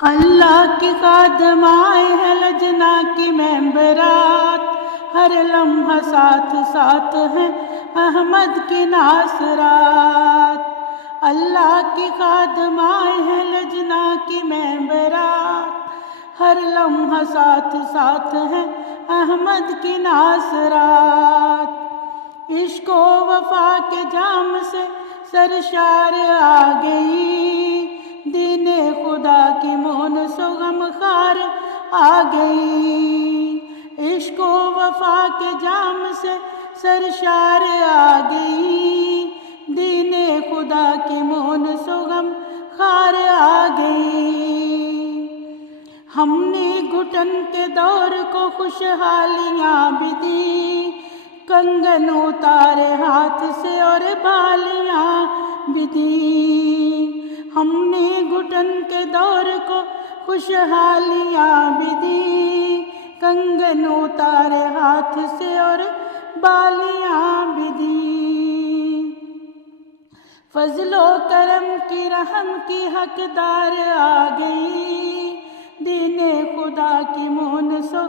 اللہ کی خادمائیں ہیں لجنا کی ممبرات، ہر لمحہ ساتھ ساتھ ہیں احمد کی ناصرات۔ اللہ کی خادمائیں ہیں لجنا کی ممبرات، ہر لمحہ ساتھ ساتھ ہیں احمد کی ناصرات۔ عشق و وفا کے جام سے سرشار آ گئی، دین خدا کی مون سو غم خار آ گئی۔ عشق و وفا کے جام سے سرشار آ گئی، دین خدا کی مون سو غم خار آ گئی۔ ہم نے گھٹن کے دور کو خوشحالیاں بھی دی، کنگن اتارے ہاتھ سے اور بالیاں بھی دی۔ ہم نے گھٹن کے دور کو خوشحالیاں بھی دی، کنگن اتارے ہاتھ سے اور بالیاں بھی دی۔ فضل و کرم کی رحم کی حقدار آ گئی، دین خدا کی مون سو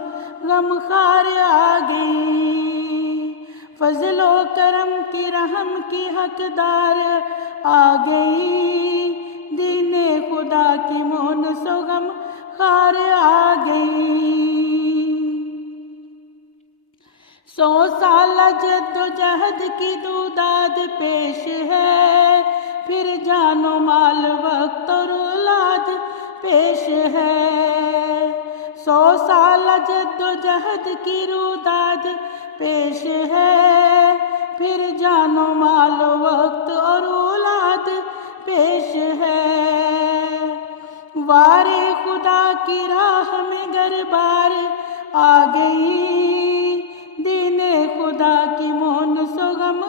غم خار آ گئی۔ فضل و کرم کی رحم کی حقدار آ گئی، دین خدا کی مون سو غم خار آ گئی۔ 100 سالہ جد و جہد کی دوداد پیش ہے، پھر جان و مال وقت اور اولاد پیش ہے۔ 100 سالہ جد و جہد کی روداد پیش ہے، پھر جان و مال وقت اور اولاد پیش ہے۔ وار خدا کی راہ میں گر بار آ گئی، دین خدا کی مون سو غم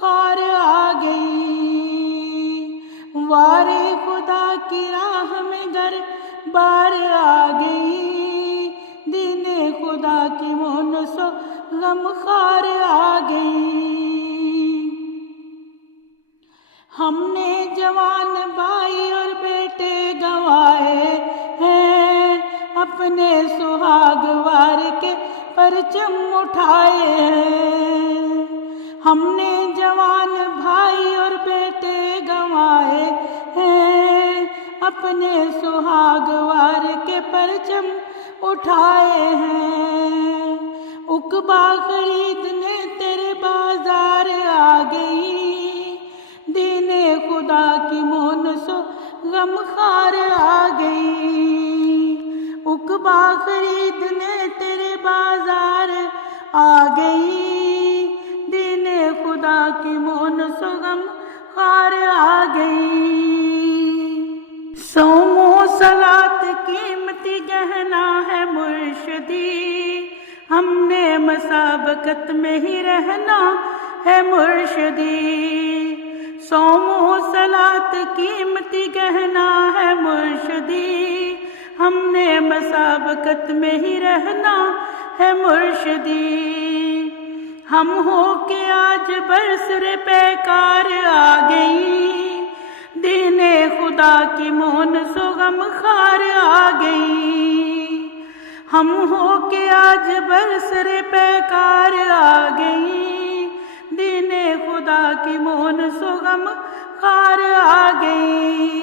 خار آ گئی۔ وار خدا کی راہ میں گر بار آ گئی، دین خدا کی مون سو غم خار آ گئی۔ ہم نے جوان بھائی اور بیٹے گنوائے ہیں، اپنے سہاگ وار کے پرچم اٹھائے ہیں۔ ہم نے جوان بھائی اور بیٹے گنوائے ہیں، اپنے سہاگ وار کے پرچم اٹھائے ہیں۔ عقبہ خریدنے تیرے بازار آ گئی، دین خدا کی مون سو غم خار آ گئی۔ عقبہ خریدنے تیرے بازار آ گئی، دین خدا کی مون سو غم خار آ گئی۔ صوم و صلاۃ قیمتی گہنا ہے مرشدی، ہم نے مسابقت میں ہی رہنا ہے مرشدی۔ صوم و صلاۃ قیمتی گہنا ہے مرشدی، ہم نے مسابقت میں ہی رہنا ہے مرشدی۔ ہم ہو کے آج برسر پیکار آ گئی، دین خدا کی مون سو غم خار آ گئی۔ ہم ہو کے آج برسر پیکار آ گئی، دین خدا کی مون سو غم خار آ گئی۔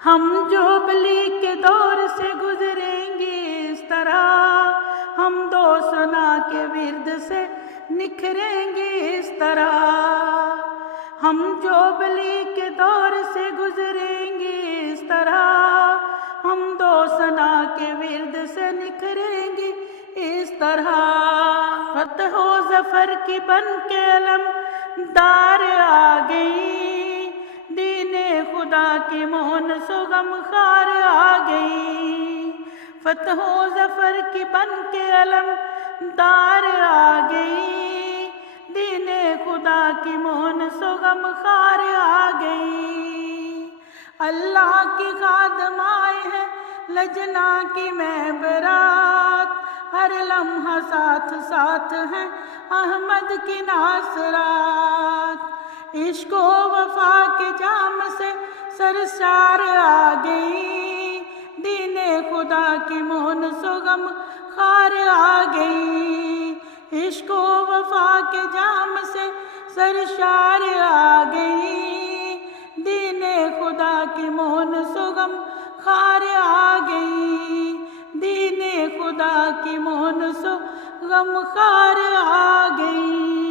ہم جوبلی کے دور سے گزریں گے اس طرح، ہم دو ثنا کے ورد سے نکھریں گے اس طرح۔ ہم جوبلی کے دور سے گزریں گے اس طرح، ہم دو ثنا کے ورد سے نکھریں گے اس طرح۔ فتح و ظفر کی بن کے علم دار آ گئی، دین خدا کی مون سو غم خار آ گئی۔ فتح و ظفر کی بن کے علم دار آ گئی، دین خدا کی مون سو غم خار آ گئی۔ اللہ کی خادمائیں ہیں لجنا کی ممبرات، ہر لمحہ ساتھ ساتھ ہیں احمد کی ناصرات۔ عشق و وفا کے جام سے سرشار آ گئی، دین خدا کی مون سو غم خار آ گئی، عشق و وفا کے جام سے سرشار آ گئی، دین خدا کی مون سو غم خار آ گئی، دین خدا کی مون سو غم خار آ گئی۔